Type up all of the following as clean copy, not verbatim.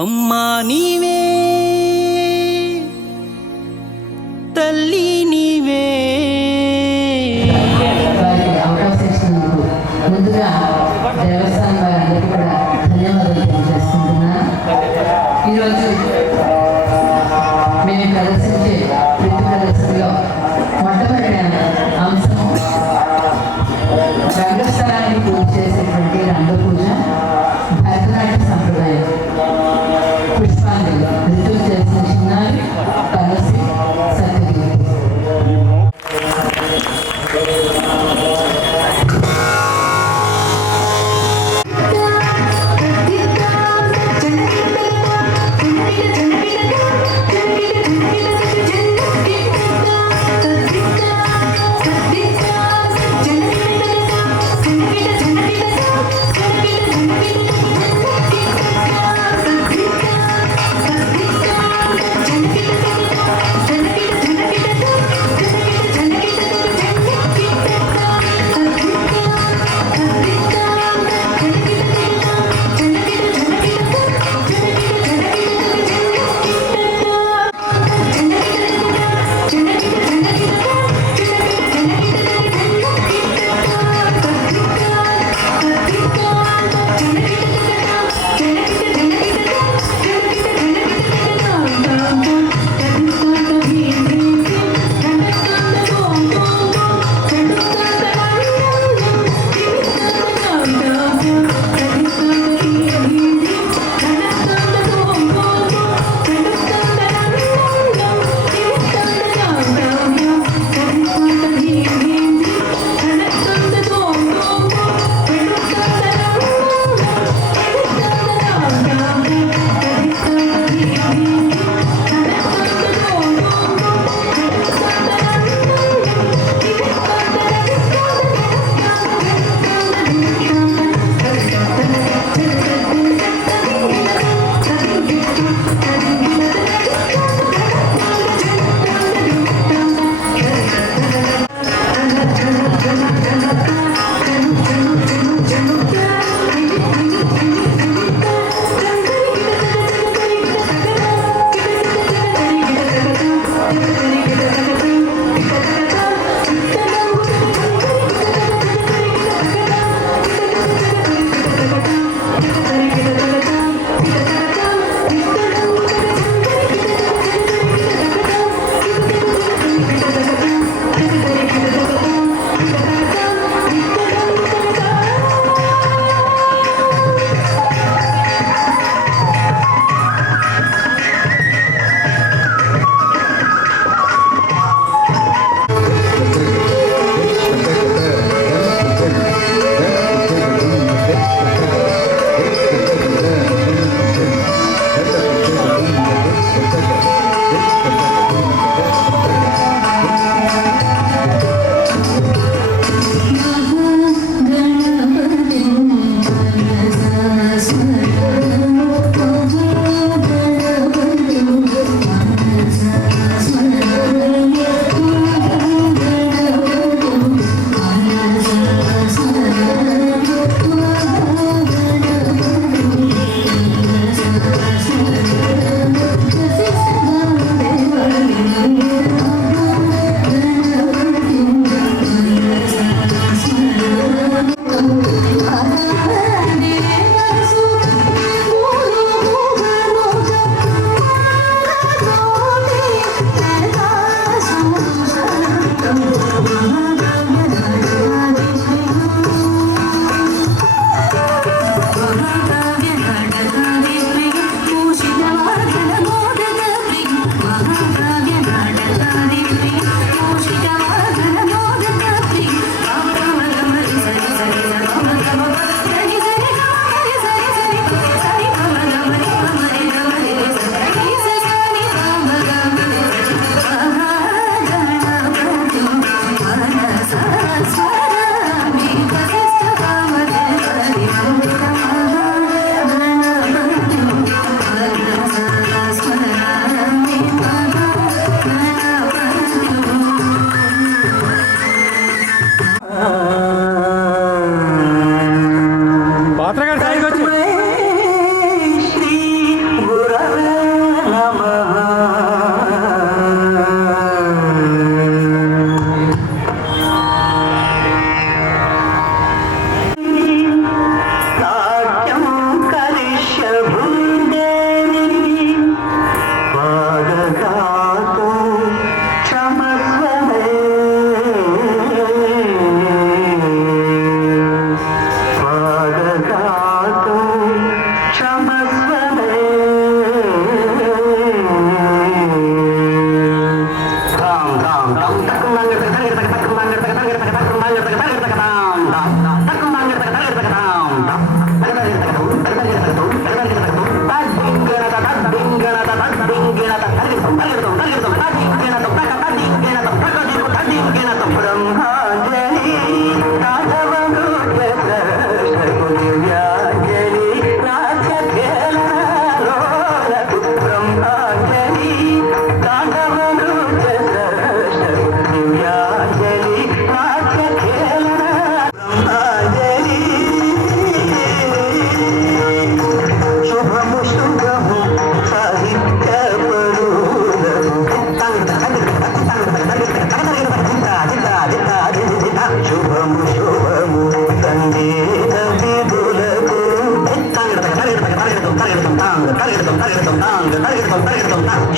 అమ్మా నీవే తల్లి నీవే. అవకాశం ఇచ్చినందుకు ముందుగా దేవస్థానం వారందరికీ కూడా ధన్యవాదాలు తెలియజేసుకుంటున్నాను. ఈరోజు మేము ప్రదర్శించే వృత్తి ప్రదర్శనలో మొట్టమొదటి అంశము రంగస్థలానికి పూజ చేసేటువంటి రంగపూజ, భరతనాట్య సంప్రదాయం, పుష్పాంజలి, నృత్యం చేసిన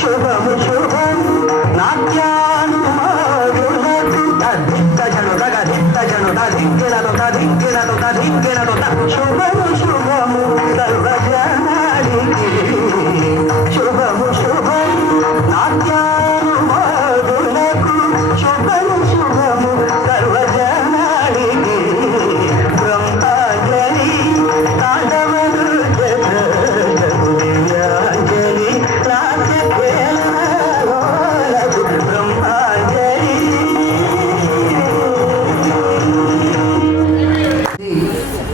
శుభము శుభము నాట్యానుమారులకు శుభము శుభము సర్వజనానికి శుభము శుభము నాట్యానుమారులకు శుభము శుభము సర్వజనానికి బ్రహ్మాంజలి తాండవను దివ్యాంజలి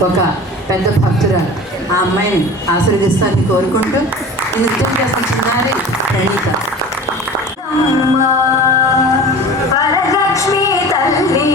ఒక పెద్ద భక్తురాలు ఆ అమ్మాయిని ఆశీర్వదిస్తానని కోరుకుంటూ ఈ నృత్యం చేసిన చిన్నారి ప్రణీత. వరలక్ష్మి తల్లి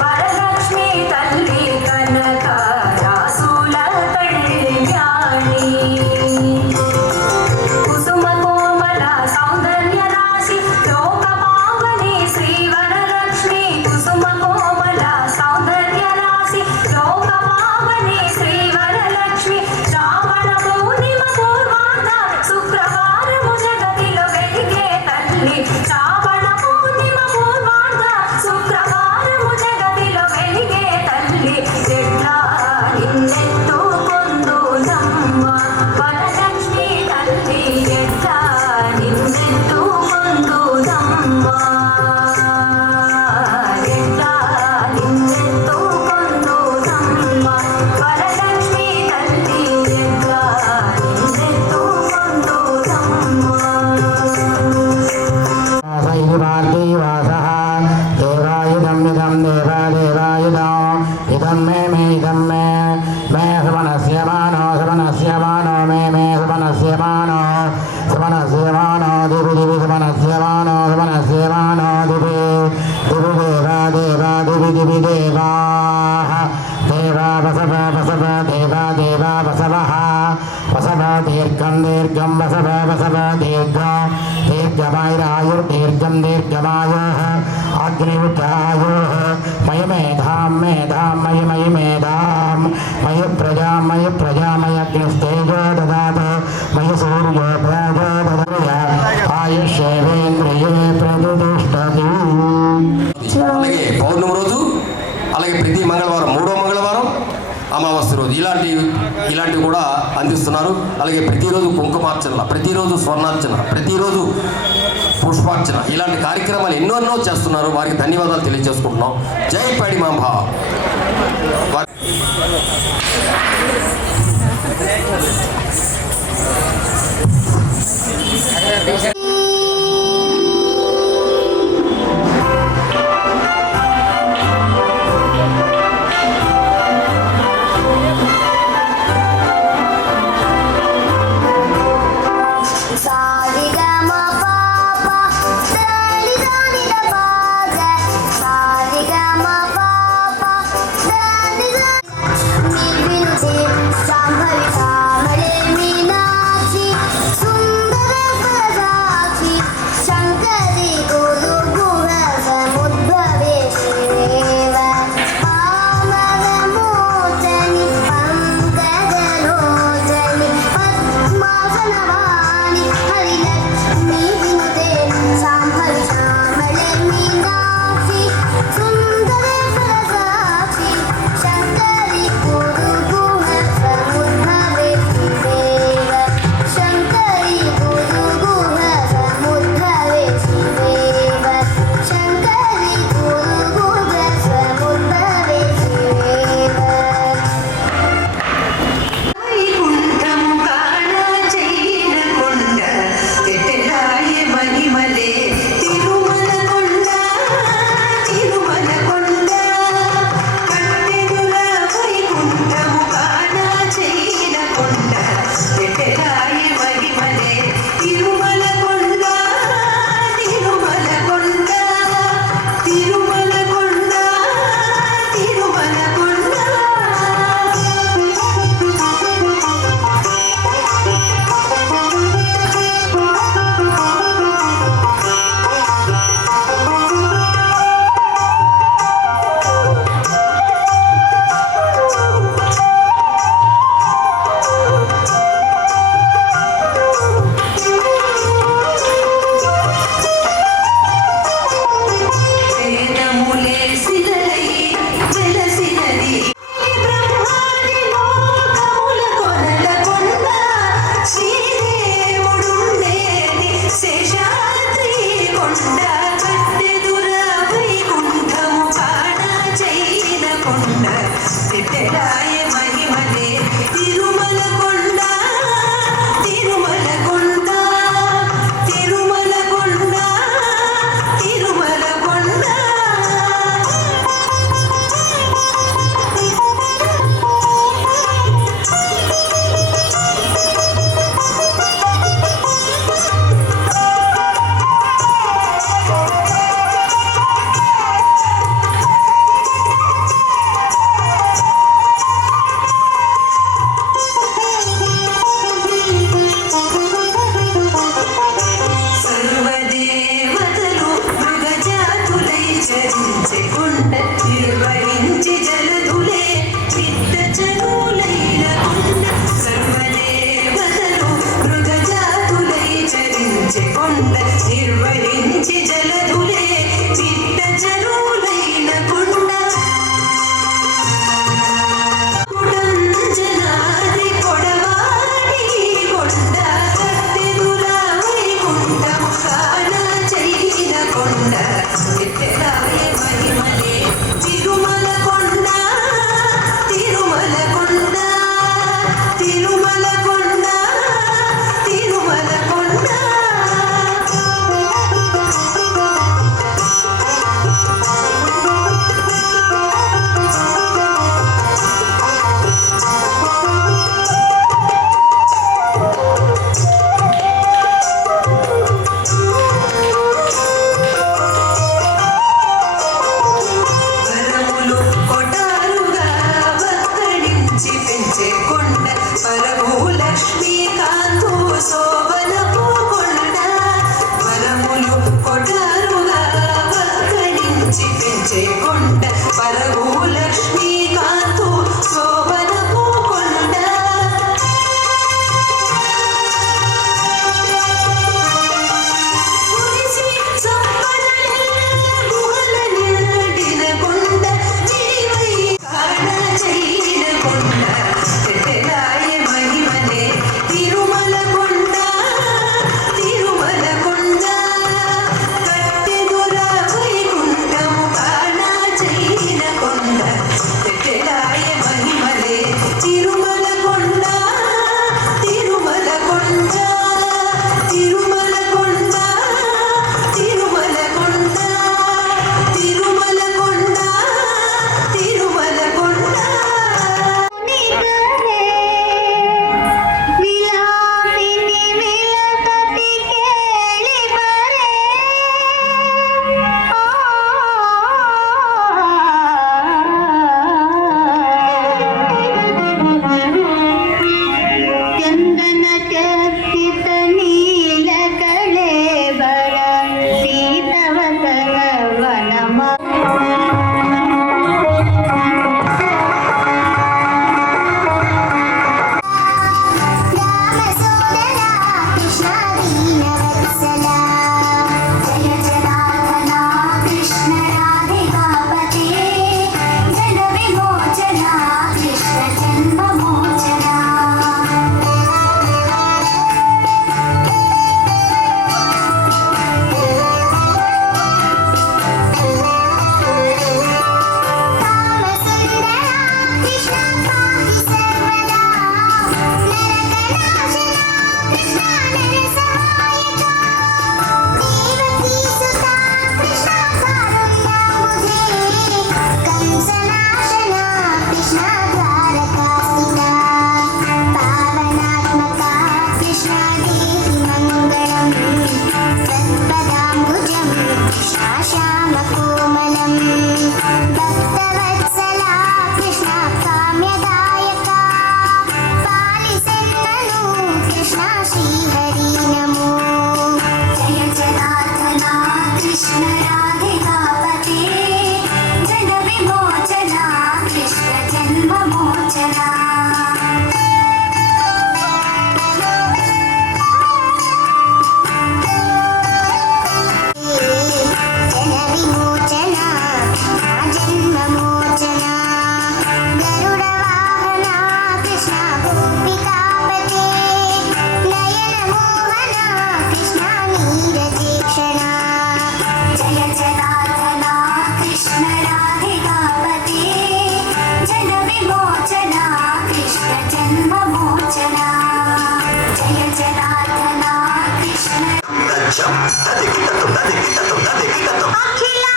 వరలక్ష్మి తల్లి కనక రాసుల इदं मे सवनस्य मानो मे सवनस्य मानो दिवि दिवि सवनस्य मानो दिवि देवा दिवि दिवि देवाः देवा वसव देवा वसवः वसव दीर्घं वसव दीर्घमायुर्दीर्घमायुः अग्निविद्यायुः मयि मेधां मयि मेधां मयि प्रजा मयि अग्निस्तेजो ददातु मयि सूर्यो प्रजो ददातु आयुष्येवेन्द्रिये प्रतिष्ठति। అలాగే పౌర్ణమి రోజు, అలాగే ప్రతి మంగళవారం, మూడో మంగళవారం, అమావాస్య రోజు ఇలాంటివి కూడా అందిస్తున్నారు. అలాగే ప్రతిరోజు కుంకుమార్చన, ప్రతిరోజు స్వర్ణార్చన, ప్రతిరోజు పుష్పార్చన, ఇలాంటి కార్యక్రమాలు ఎన్నో చేస్తున్నారు. వారికి ధన్యవాదాలు తెలియజేసుకుంటున్నాం. జై పడి మాంబ.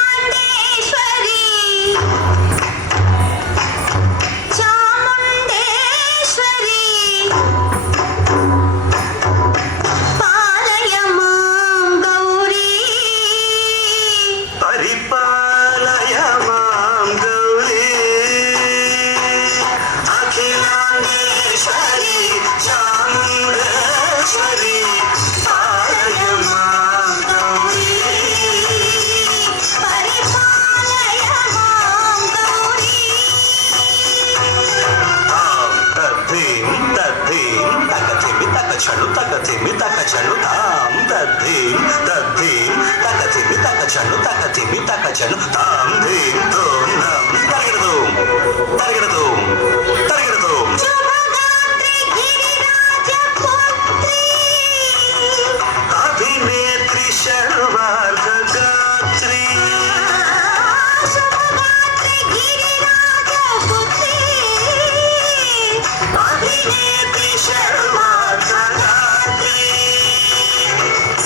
అఖిలాండేశ్వరి చాముండేశ్వరి పాలయ మాం గౌరీ పరిపాలయ మాం గౌరీ అఖిలాండేశ్వరి చాముండేశ్వరి పాలయ మాం గౌరీ పరిపాలయ మాం గౌరీ తాం తద్ధీం తద్ధీం తగతిమి తగచను తగతిమి తగచను తాం తద్ధీం తద్ధీం తగతిమి తగచను తగతిమి తగచను తాం ధీం ధూం ధం తరగడదూం తరగడదూం తరగడదూం శుభగాత్రి గిరిరాజ పుత్రి అభినేత్రి శర్వార్ధగాత్రి శుభగాత్రి గిరిరాజ పుత్రి అభినేత్రి శర్వార్ధగాత్రి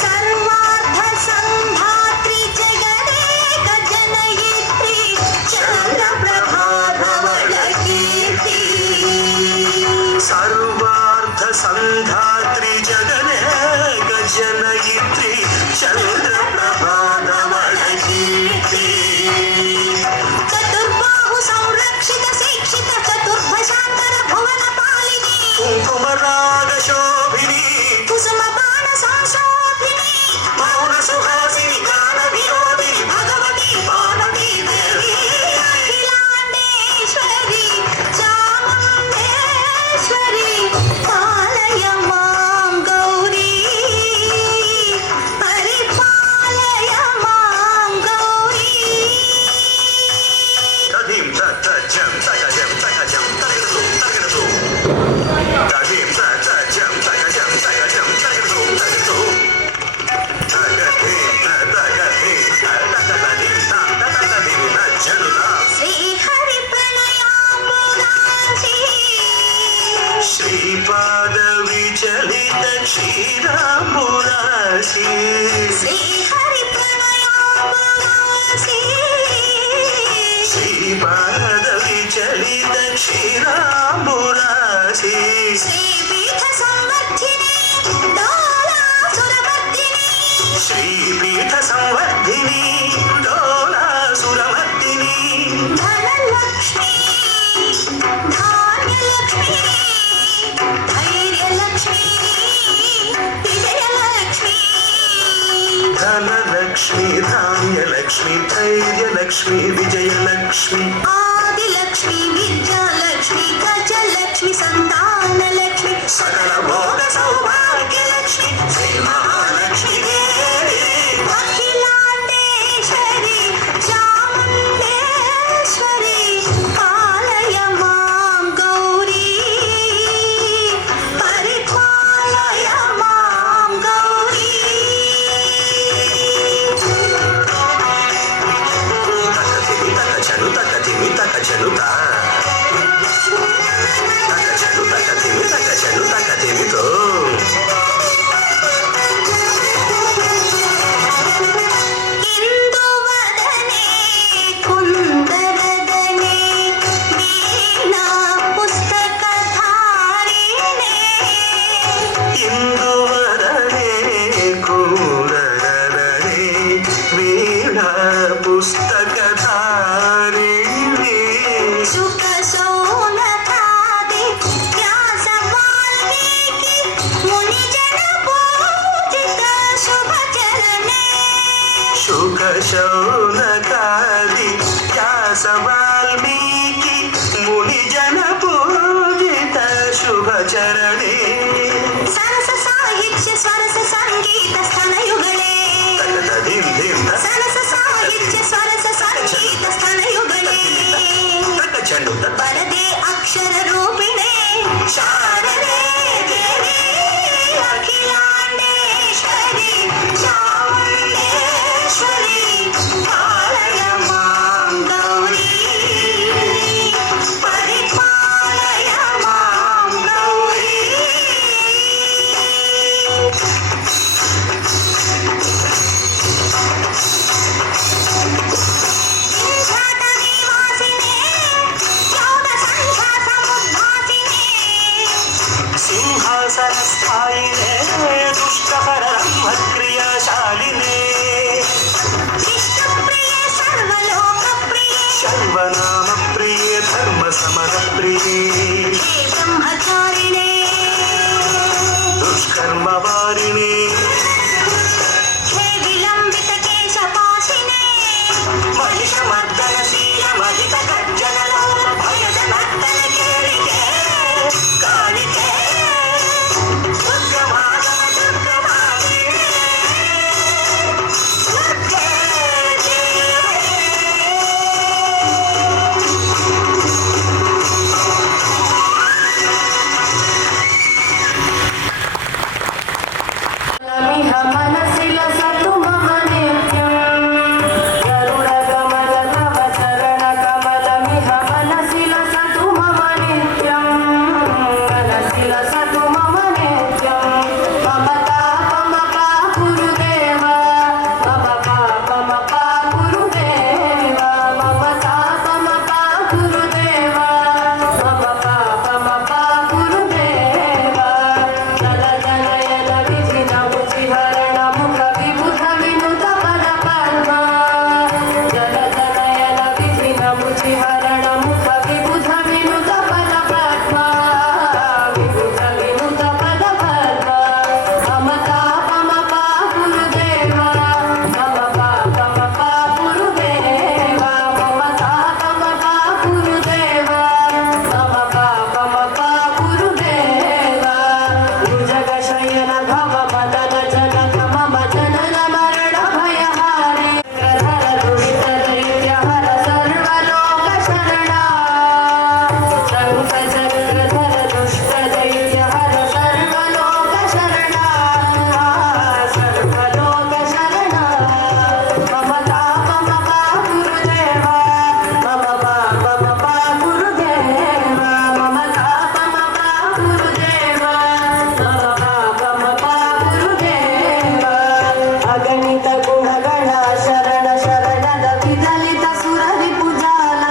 సర్వార్థ సంధాత్రి జగదేక జనయిత్రి చంద్రప్రభాధవళ కీర్తి సర్వార్థ సంధాత్రి జగనేక జనయిత్రి చంద్రప్రభాధవళ కీర్తి చతుర్బాహు సంరక్షిత శిక్షిత చతుర్భశాంతర భువన పాలిని కుంకుమరాగ శోభిని కుసుమ బాణ సంశోభిని మౌన సుహాసిని గాన వినోదిని భగవతి పార్వతీ దేవి అఖిలాండేశ్వరి చాముండేశ్వరి పాలయ మాం గౌరీ పరిపాలయ మాం గౌరీ తదిం తజం తగజం తగజం తగదు తగదు తదిం తజం తగజం తగజం తగదు తగదు తగదే తగదే తగదది తగదది నజనుదా శ్రీహరి ప్రణయామురాసి శ్రీపాద విచలిత క్షీరామురాశి శ్రీహరి ప్రణయామురాసి శ్రీపాద విచలిత క్షీరామురాశి శ్రీపీఠ సంవర్ధిని డోలాసురమర్దిని శ్రీపీఠ సంవర్ధిని డోలాసురమర్దిని ధనలక్ష్మి ధాన్యలక్ష్మి ధైర్యలక్ష్మి విజయలక్ష్మి ధనలక్ష్మి ధాన్యలక్ష్మి ధైర్యలక్ష్మి విజయలక్ష్మి ఆదిలక్ష్మి విద్యాలక్ష్మి గజలక్ష్మి సంతానలక్ష్మి సకల భోగ సౌభాగ్యలక్ష్మి శ్రీ మహాలక్ష్మి దేవి అఖిలాండేశ్వరి చాముండేశ్వరి పాలయ మాం గౌరీ పరిపాలయ మాం గౌరీ తగతిమి తగచను తగతిమి తగచను తా తగచను తగతిమి తగచను తగతిమితో ఇందువదనే కుందరదనే వీణా పుస్తకధారిణే ఇందువదనే కూరదనే వీణా పుస్తకధారిణి సుఖ సౌనకాది వ్యాస వాల్మీకి మునిజన పూజిత శుభచరణే శుక శౌనకాది వ్యాస వాల్మీకి మునిజన పూజిత శుభచరణే సరస సాహిత్య స్వరస సంగీత స్థనయుగళే తగదధిం ధిం సరస సాహిత్య స్వరస సంగీత స్థనయుగళే తగచండు వరదే అక్షర రూపిణే శారదే దేవి అఖిలాండేశ్వరి చాముండేశ్వరి పాలయ మాం గౌరీ हे ब्रह्मचारिणे దుష్కర్మ వారిని हे विलम्बित केशपाशिने మహిషమర్దనశీల మహిత గర్జనలో భయజనర్దన కేళికే కాళికే దుర్గమాగమ దుర్గమాలిని దుర్గే మనసిల సతు మమ నిత్యం గరుడ కమల తవ చరణ కమల మిహ మనసిల సతు మమ నిత్యం మనసిల సతు మమ నిత్యం మమ తాపమ గురుదేవ మమ పాపమ గురుదేవ మమ తాపమ గురుదేవ మమ పాపమ గురుదేవ జల జనయన విజిన ముచిహరణ ముఖ విబుధ వినుత పద పద్మ జల జనయన విజిన ముచిహరణ ముఖ విబుధ వినుత పద పద్మ విబుధ వినుత పద పద్మ మమ తాపమ గురుదేవ మమ పాపమ గురుదేవ మమ తాపమ గురుదేవ మమ పాపమ గురుదేవ భుజగ శయన భవ మదన జనక మమ జనన మరణ భయహారి ధర దురిత దైత్య హర సర్వలోక శరణా శంఖ చక్రధర దుష్ట దైత్య హర సర్వలోక శరణా సర్వలోక శరణా మమ తాపమ గురుదేవ మమ పాపమ గురుదేవ మమ తాపమ గురుదేవ మమ పాపమ గురుదేవ అగణిత గుణగణ శరణ శరణద విదలిత సురవి పుజాల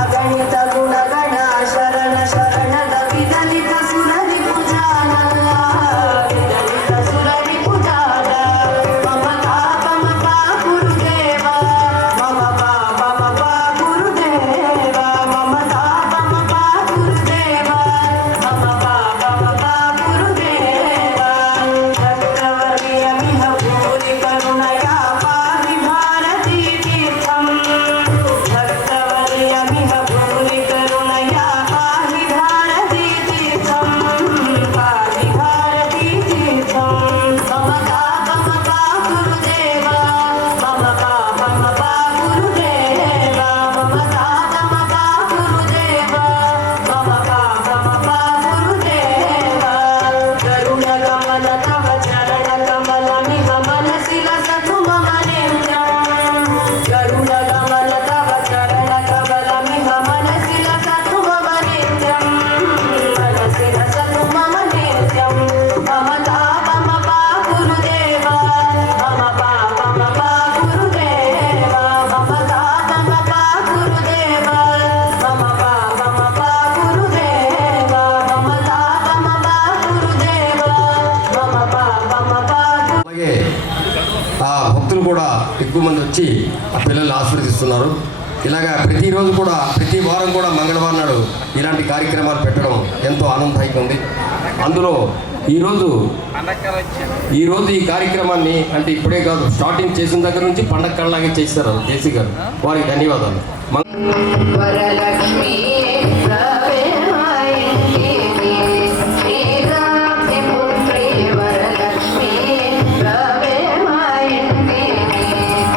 అగణిత గుణగణ శరణ శరణద విదలిత సురవి పుజాల విదలిత సురవి పుజాల మమ తాపమ గురుదేవ మమ పాపమ గురుదేవ మమ తాపమ గురుదేవ మమ పాపమ గురుదేవ భక్తవర్యమిహ భూరి కరుణయా పాహి భారతీ తీర్థం భక్తవర్యమిహ భూరి కరుణయా పాహి భారతీ తీర్థం పాహి భారతీ తీర్థం మమ తాపమ గురుదేవ మమ పాపమ గురుదేవ మమ తాపమ గురుదేవ మమ పాపమ గురుదేవ గరుడ కమల తవ చరణ కమల మిహ మనసిల సతు మమ నిత్యం గరుడ కమల తవ చరణ కమల మిహ మనసిల సతు మమ నిత్యం మనసిల సతు మమ నిత్యం మమ తాపమ గురుదేవ మమ పాపమ గురుదేవ మమ తాపమ గురుదేవ మమ పాపమ గురుదేవ మమ తాపమ గురుదేవ మమ పాపమ అలాగే ఆ భక్తులు కూడా ఎక్కువ మంది వచ్చి ఆ పిల్లల్ని ఆశీర్వదిస్తున్నారు. ఇలాగా ప్రతిరోజు కూడా ప్రతి వారం కూడా మంగళవారం నాడు ఇలాంటి కార్యక్రమాలు పెట్టడం ఎంతో ఆనందదాయకంగా ఉంది. అందులో ఈరోజు ఈ కార్యక్రమాన్ని అంటే ఇప్పుడే కాదు స్టార్టింగ్ చేసిన దగ్గర నుంచి పండగ కళ్ళలాగే చేస్తారు జేసీ గారు. వారికి ధన్యవాదాలు. వరలక్ష్మీ రవే మాయంటిని శ్రీరామి పుత్రి వరలక్ష్మీ రవే మాయంటిని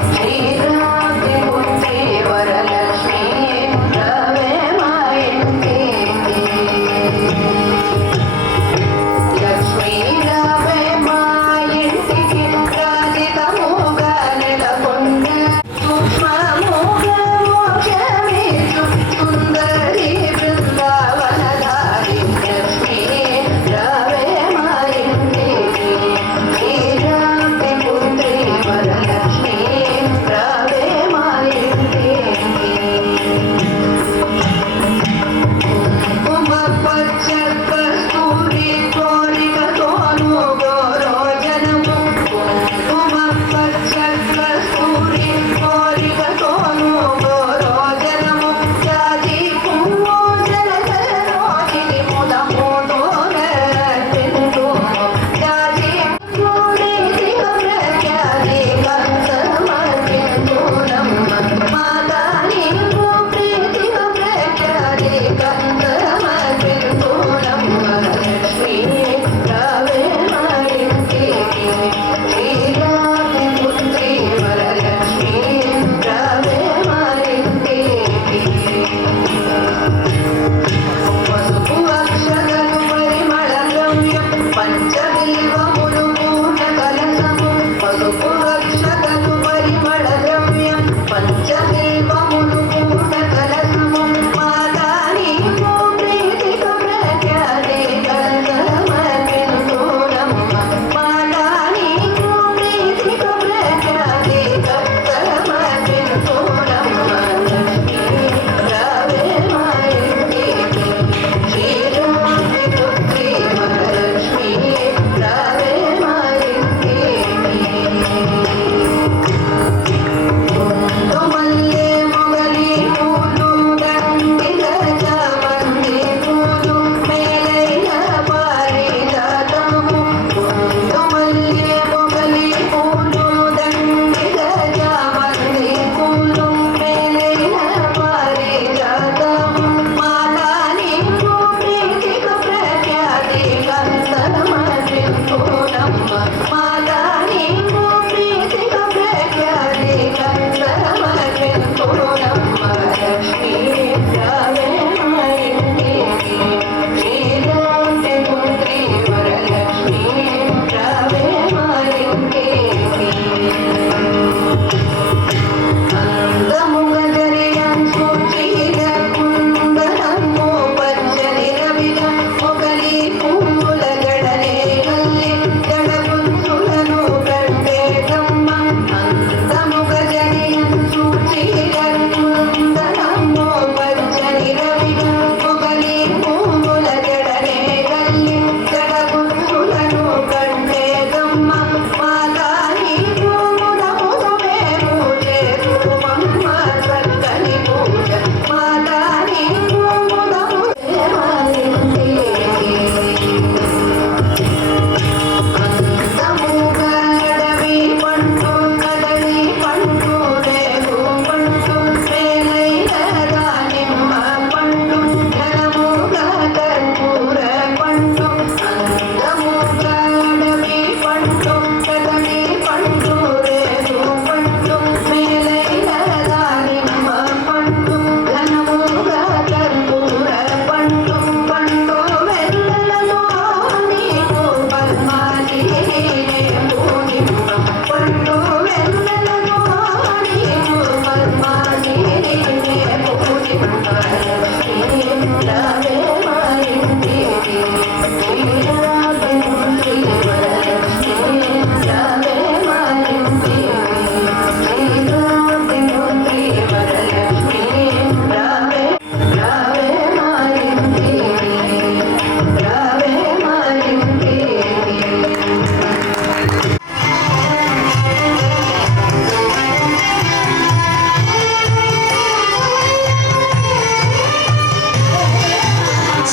శ్రీరామి పుత్రి వరలక్ష్మీ రవే మాయంటిని లక్ష్మీ రవే మాయంటికి గాలితముగా నెలకొన్న సుమముగా మోక్షమే సుందర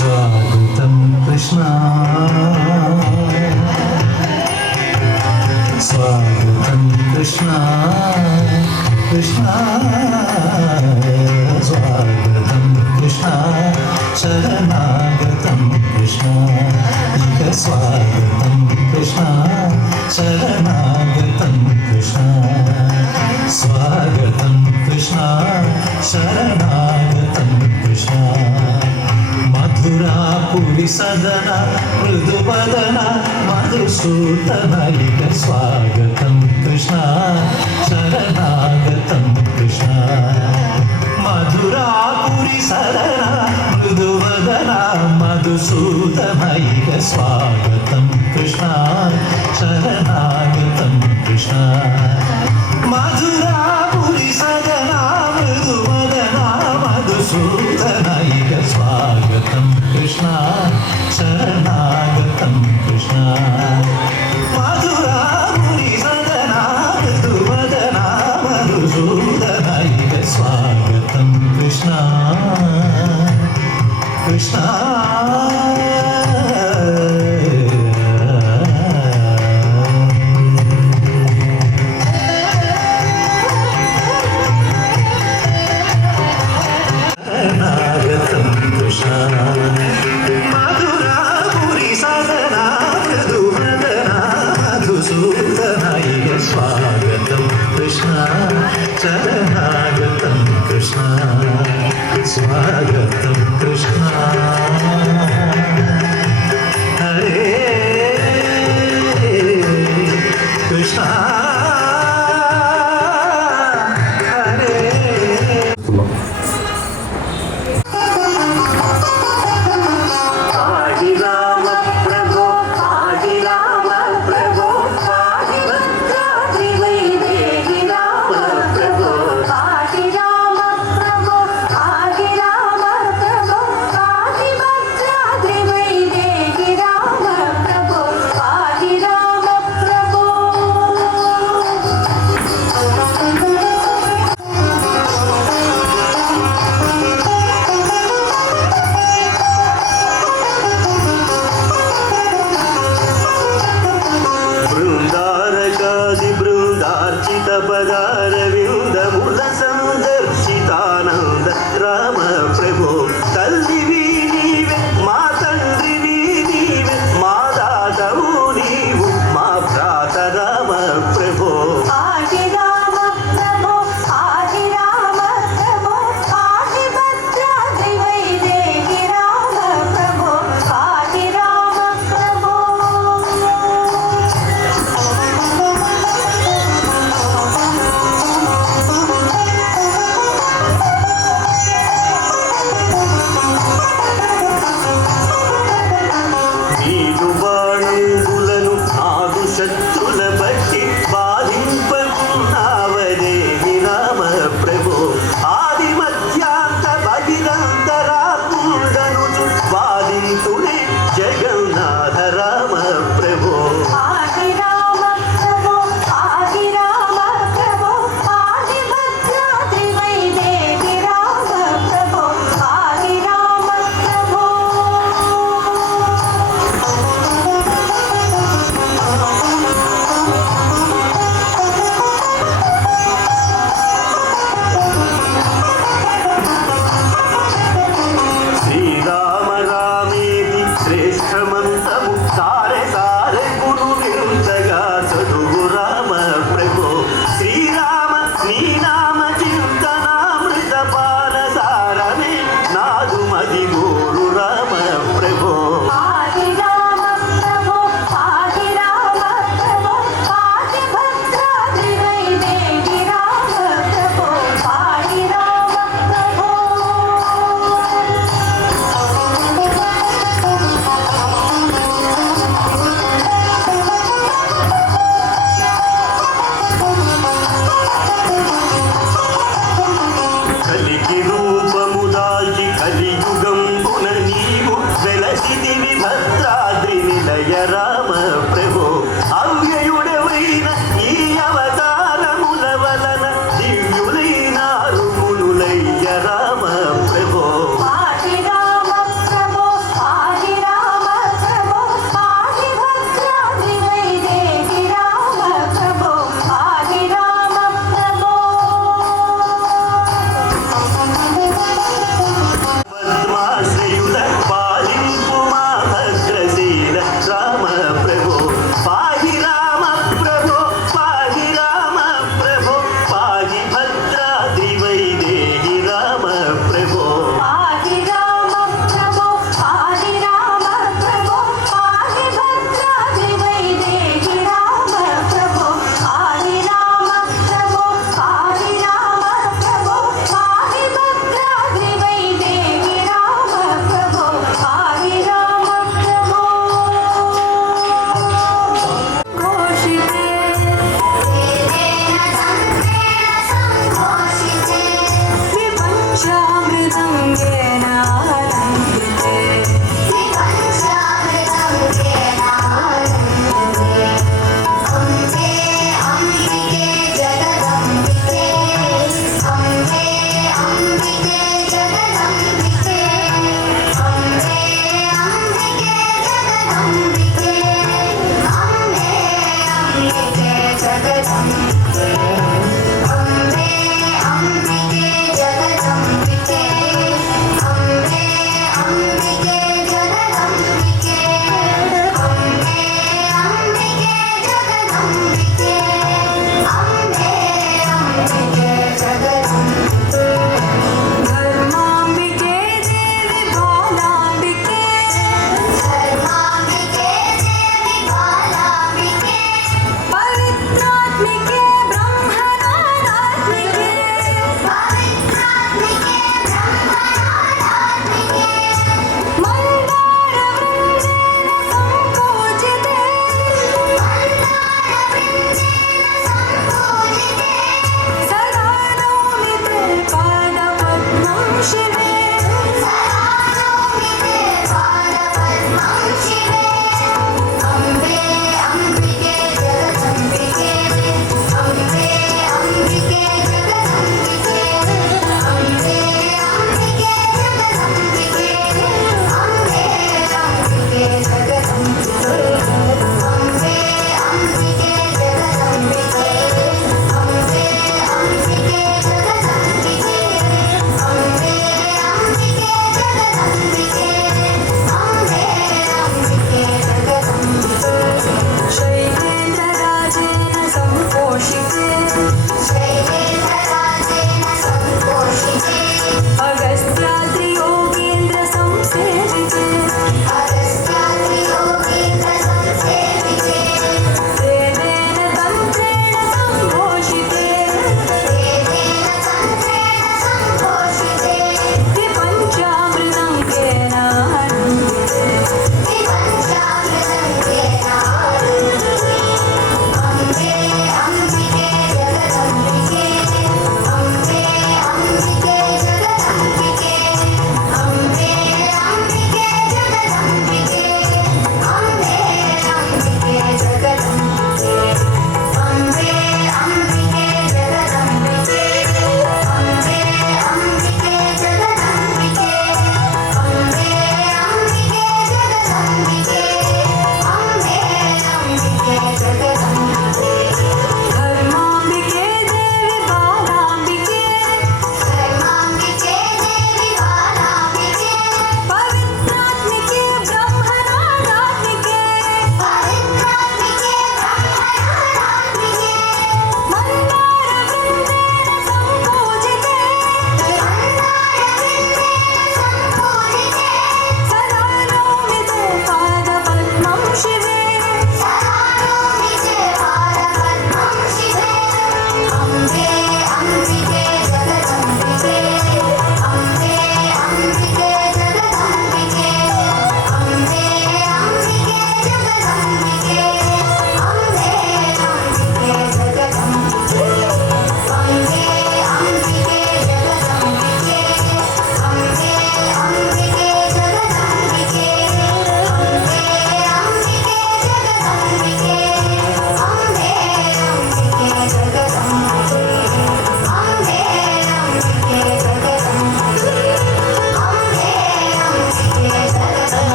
स्वागतं कृष्ण स्वागतं कृष्ण कृष्ण स्वागतं कृष्ण शरणागतं कृष्ण इक स्वागतं कृष्ण शरणागतं कृष्ण स्वागतं कृष्ण शरणागतं कृष्ण मधुरापुरी सदन मृदुवदन मधुसूदन इक स्वागतं कृष्ण शरणागतं कृष्ण मधुरापुरी सदन मृदुवदन मधुसूदन इक स्वागतं कृष्ण शरणागतं कृष्ण मधुरापुरी सदन मृदुवदन मधुसूदन इक स्वागतं कृष्ण शरणागतं कृष्ण मधुरापुरी सदन मृदुवदन मधुसूदन इक स्वागतं कृष्ण कृष्ण मधुरापुरी सदना मृदुवदना मधुसूदनाय स्वागतं कृष्ण शरणागतं कृष्ण स्वागतं कृष्ण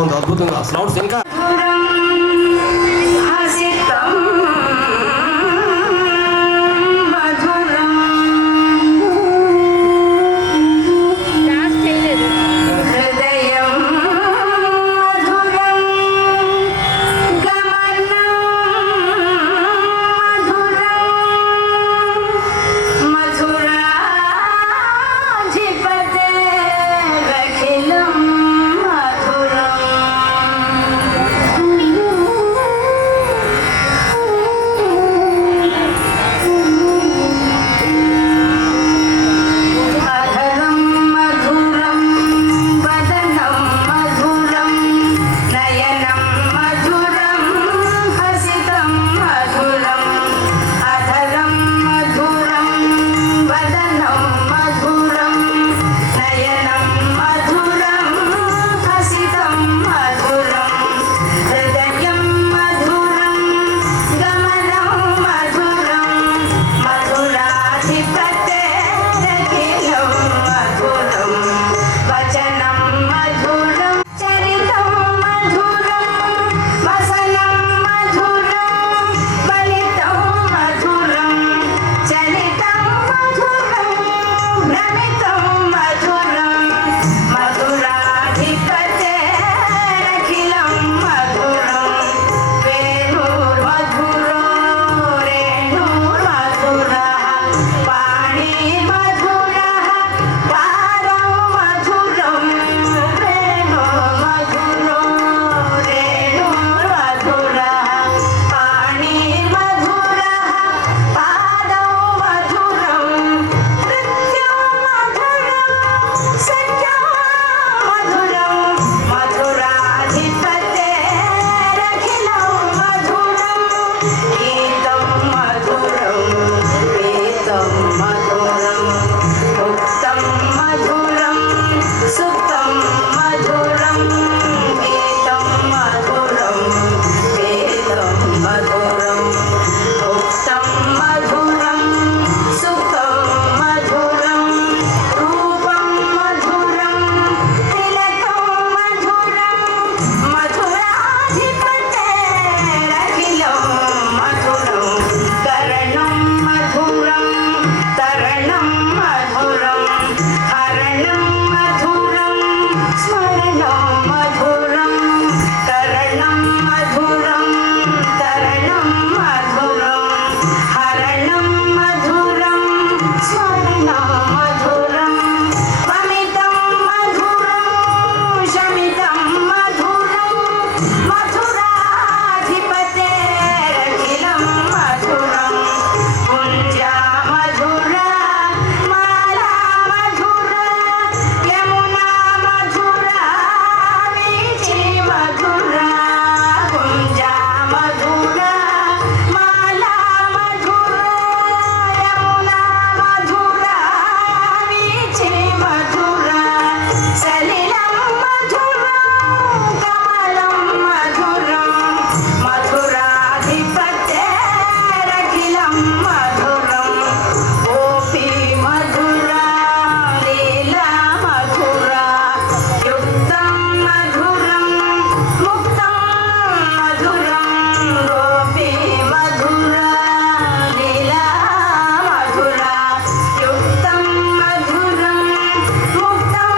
బాగుంది, అద్భుతంగా సౌండ్స్ ఇంకా హసితం మధురం హృదయం మధురం గమనం మధురం మధురాధిపతేరఖిలం మధురం అధరం మధురం వదనం మధురం నయనం మధురం హసితం మధురం అధరం మధురం వదనం మధురం నయనం మధురం హసితం మధురం హృదయం మధురం గమనం మధురం మధురాధిపతేరఖిలం మధురం వచనం మధురం చరితం మధురం వసనం మధురం ఫలితం మధురం చలితం మధురం భ్రమితం మధురం మధురాధిపతేరఖిలం మధురం వేణుర్మధురో రేణుర్మధురః పాణిర్మధురః పాదం మధురం వేణుర్మధురో రేణుర్మధురః పాణిర్మధురః పాదం మధురం నృత్యం మధురం సత్యం మధురం మధురాధిపతేరఖిలం మధురం గీతం మధురం వేదం మధురం ముక్తం మధురం సుప్తం మధురం గీతం మధురం వేదం మధురం ముక్తం మధురం సుప్తం మధురం రూపం మధురం తిలకం మధురం మధురాధిపతేరఖిలం మధురం కరణం మధురం తరణం మధురం హరణం మధురం స్మరణం మధురం కరణం మధురం తరణం మధురం హరణం మధురం స్మరణం మధురం మమితం మధురం శమితం మధురం మధురాధిపతేరఖిలం మధురం కుంజా మధురా మాలా మధురా యమునా మధురా వీచి మధురా కుంజా మధురా మాలా మధురా యమునా మధురా వీచి మధురా సలిలం మధురం కమలం మధురం మధురాధిపతేరఖిలం మధురం గోపీ మధురా లీలా మధురా యుక్తం మధురం ముక్తం మధురం గోపీ మధురా లీలా మధురా యుక్తం మధురం ముక్తం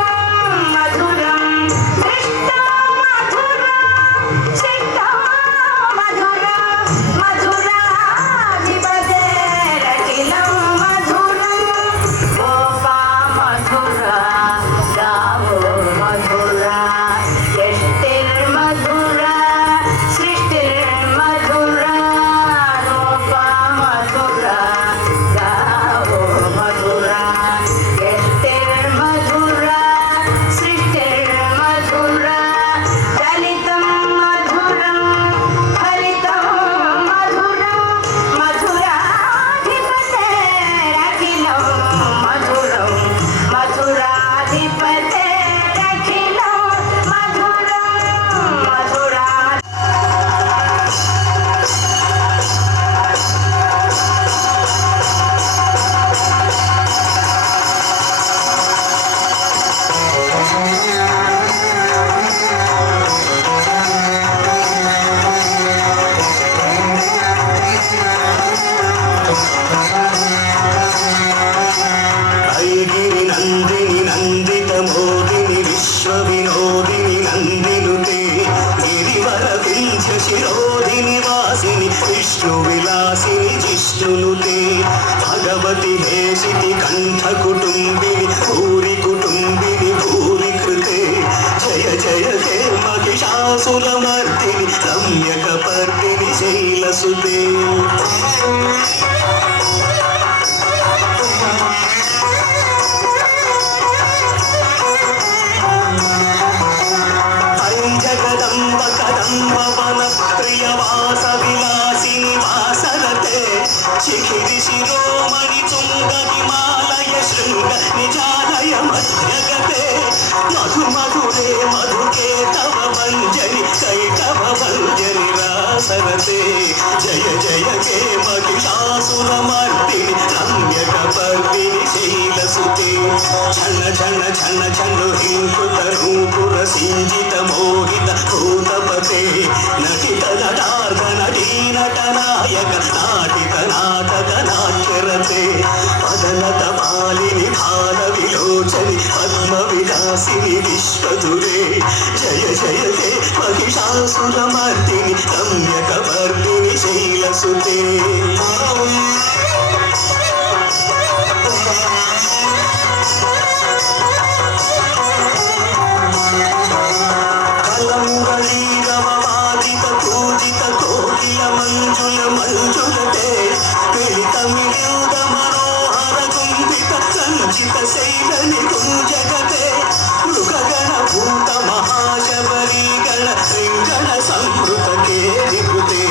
మధురం కృష్ణం మధురం శిష్టం మధురం మధురాధిపతేరఖిలం మధురం గోపా మధురా గావో మధురా యష్టిర్మధురా సృష్టిర్మధురా రూపా మధురా గావో మధురా యష్టిర్మధురా సృష్టిర్మధురా దళితం మధురం ఫలితం మధురం మధురాధిపతేరఖిలం మధురం మధురా మధ్యగతే మధు మధురే మధుకే తవ మంజని కైటవ మంజని రాసరతే జయ జయ కే మహిషాసుర మర్దిని రమ్యక పర్దిని శైలసుతే ఛన్న ఛన్న ఛన్న ఛన్ను హింకృత రూపుర సింజిత మోహిత భూతపతే నటిత నటార్ఘ నటీ నటనాయక నాటిక నాటక నాట్యరతే పదలత మాలిని భాల విలోచని పద్మ విలాసిని విశ్వదురే జయ జయ హే మహిషాసుర మర్దిని రమ్యక మర్దిని శైలసుతే కలంగళీరవవాదిత పూజిత కోకిల మంజుల మంజులతే మిళిత మిళిత మనోహర కుంభిత సంచిత శైలని కుంజగతే మృగగణ భూత మహాశబరీ గణ శృంగణ సంవృత కేలికృతే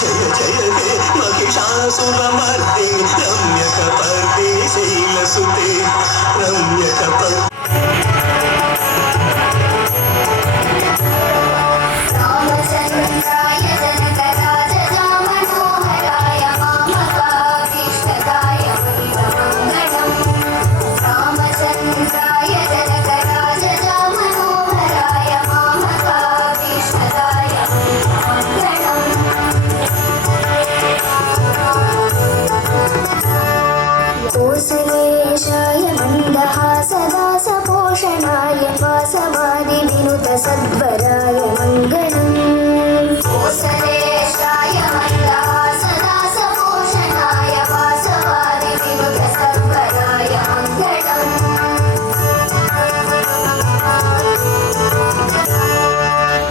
జయ జయ హే మహిషాసుర మర్దిని రమ్యక పర్దిని శైలసుతే రమ్యక పర్దిని रामचन्द्राय जनकराजमनोहराय मामकाभीष्टदाय मङ्गलम् रामचन्द्राय जनकराजमनोहराय मामकाभीष्टदाय मङ्गलम् कोसलेशाय मन्दहासदासपोषणाय वासवादिविनुत सद्वराय मङ्गलम् कोसलेशाय मन्दहासदासपोषणाय वासवादिविनुत सद्वराय मङ्गलम्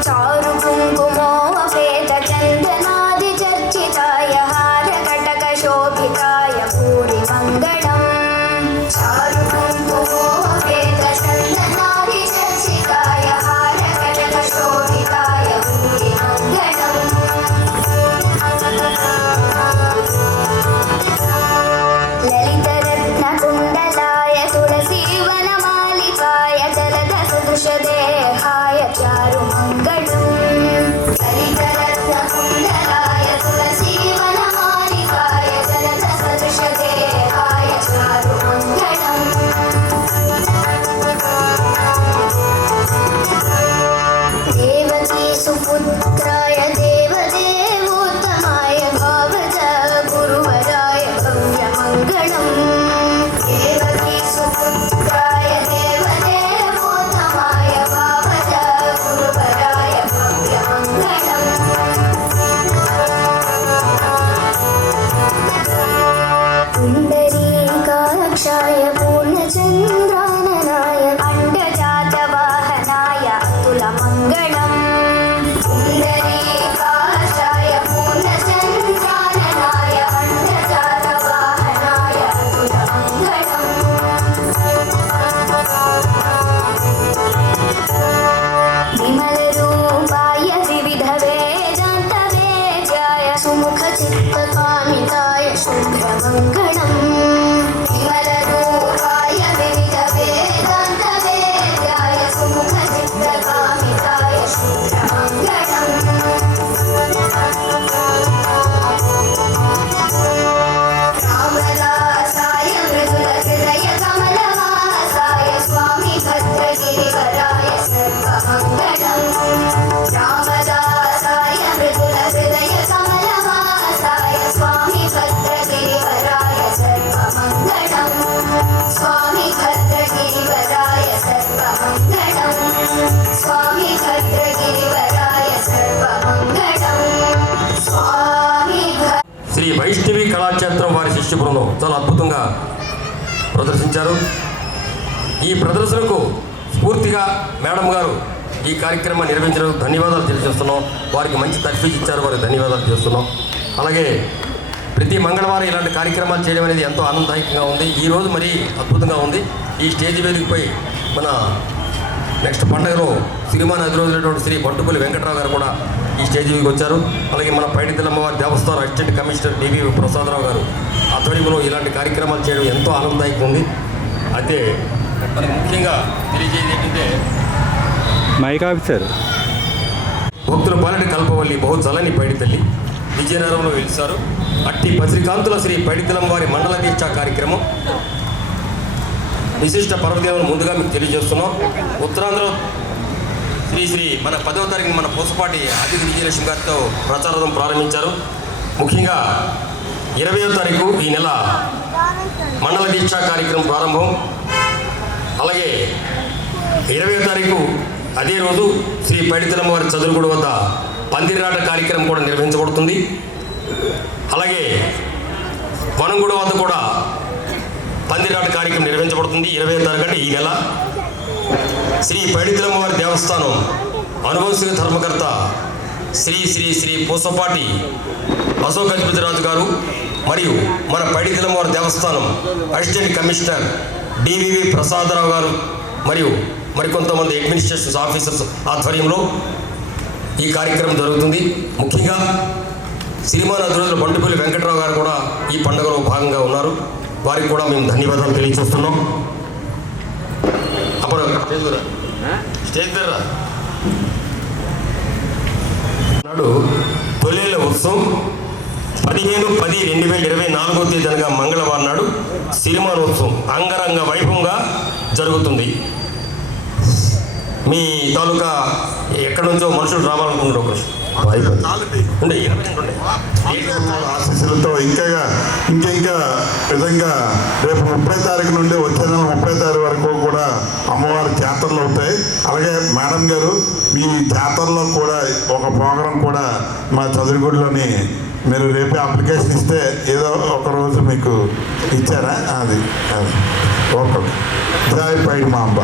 चारुकुङ्कुमोपेतचन्दनादिचर्चिताय हारकटकशोभिताय भूरिमङ्गलम् चारुकुङ्कुमोपेतचन्दनादिचर्चिताय हारकटकशोभिताय भूरिमङ्गलम् ललितरत्नकुण्डलाय तुलसीवनमालिकाय जलदसदृशदेहाय चारुमङ्गलम् ललितरत्नकुण्डलाय तुलसीवनमालिकाय जलदसदृशदेहाय चारुमङ्गलम् देवकी सुपुत्राय देवदेवोत्तमाय भावज गुरुवराय भव्यमङ्गलम् देवकी सुपुत्राय देवदेवोत्तमाय भावज गुरुवराय भव्यमङ्गलम् पुण्डरीकाक्षाय पूर्णचन्द्राननाय अण्डजातवाहनाय अतुलमङ्गलम् पुण्डरीकाक्षाय पूर्णचन्द्राननाय अण्डजातवाहनाय अतुलमङ्गलम् विमलरूपाय विविधवेदान्तवेद्याय सुमुखचित्तकामिताय शुभ्रमङ्गलम् विमलरूपाय विविधवेदान्तवेद्याय सुमुखचित्तकामिताय शुभ्रमङ्गलम् रामदासाय मृदुलहृदय कमलवासाय स्वामी भद्रगिरिवराय सर्वमङ्गलम् रामदासाय मृदुलहृदय कमलवासाय स्वामी भद्रगिरिवराय सर्वमङ्गलम् स्वामी भद्रगिरिवराय सर्वमङ्गलम् स्वामी भद्रगिरिवराय सर्वमङ्गलम् स्वामी శ్రీ వైష్ణవి కళాక్షేత్రం వారి శిష్య బృందం చాలా అద్భుతంగా ప్రదర్శించారు. ఈ ప్రదర్శనకు స్ఫూర్తిగా మేడం గారు ఈ కార్యక్రమాన్ని నిర్వహించడానికి ధన్యవాదాలు తెలియజేస్తున్నాం. వారికి మంచి తర్ఫీదు ఇచ్చారు, వారికి ధన్యవాదాలు చేస్తున్నాం. అలాగే ప్రతి మంగళవారం ఇలాంటి కార్యక్రమాలు చేయడం అనేది ఎంతో ఆనందదాయకంగా ఉంది. ఈరోజు మరీ అద్భుతంగా ఉంది. ఈ స్టేజ్ వేదికపై మన నెక్స్ట్ పండుగలో సిరిమాని అధిరోజులైనటువంటి శ్రీ బొట్టుపల్లి వెంకటరావు గారు కూడా ఈ స్టేజ్ మీదకి వచ్చారు. అలాగే మన పైడితల్లమ్మవారి దేవస్థానం అసిస్టెంట్ కమిషనర్ డివి ప్రసాదరావు గారు ఆధ్వర్యంలో ఇలాంటి కార్యక్రమాలు చేయడం ఎంతో ఆనందదాయకంగా ఉంది. అయితే మనకు ముఖ్యంగా తెలియజేది ఏంటంటే మైక్ ఆఫీసర్ భక్తుల పాలటి కల్పవల్లి బహు చలని పైడి తల్లి విజయనగరంలో వెలిసారు. అట్టి పత్రికాంతుల శ్రీ పైడితలం వారి మండల దీక్ష కార్యక్రమం విశిష్ట పర్వదినం ముందుగా మీకు తెలియజేస్తున్నాం. ఉత్తరాంధ్ర శ్రీ మన 10వ తారీఖు మన పూసపాటి అతిథి విజయలక్ష్మి గారితో ప్రచారం ప్రారంభించారు. ముఖ్యంగా 20వ తారీఖు ఈ నెల మండల దీక్ష కార్యక్రమం ప్రారంభం. అలాగే 20వ తారీఖు అదే రోజు శ్రీ పైడితలం వారి చదురుగుడు వద్ద పందిరాట కార్యక్రమం కూడా నిర్వహించబడుతుంది. అలాగే వనంగూడ వద్ద కూడా పందిరాట కార్యక్రమం నిర్వహించబడుతుంది. 20వ తారీఖు అంటే ఈ నెల శ్రీ పైడితలం వారి దేవస్థానం అనువంశిక ధర్మకర్త శ్రీ శ్రీ శ్రీ పూసపాటి అశోక్ గజపతిరాజు గారు మరియు మన పైడితలం వారి దేవస్థానం అసిస్టెంట్ కమిషనర్ డివివి ప్రసాదరావు గారు మరియు మరికొంతమంది అడ్మినిస్ట్రేషన్ ఆఫీసర్స్ ఆధ్వర్యంలో ఈ కార్యక్రమం జరుగుతుంది. ముఖ్యంగా సిరిమాన అధిరోజుల బంటుపల్లి వెంకటరావు గారు కూడా ఈ పండుగలో భాగంగా ఉన్నారు. వారికి కూడా మేము ధన్యవాదాలు తెలియజేస్తున్నాం. అప్పుడు స్టేజ్ దగ్గర నాడు తొలేళ్ల ఉత్సవం 15/10/2024 తేదీ అనగా మంగళవారం నాడు సిరిమానోత్సవం అంగరంగ వైభవంగా జరుగుతుంది. మీ తాలూకా ఎక్కడి నుంచో మనుషులు రావాలనుకుంటున్నారు. ఆశీస్సులతో ఇంకా విధంగా రేపు 30 తారీఖు నుండి వచ్చే నెల 30 తారీఖు వరకు కూడా అమ్మవారి జాతరలు అవుతాయి. అలాగే మేడం గారు మీ జాతరలో కూడా ఒక ప్రోగ్రాం కూడా మా చదురుగుడిలోని మీరు రేపే అప్లికేషన్ ఇస్తే ఏదో ఒక రోజు మీకు ఇచ్చారా? అది ఓకే. జై పైడి మా అమ్మ.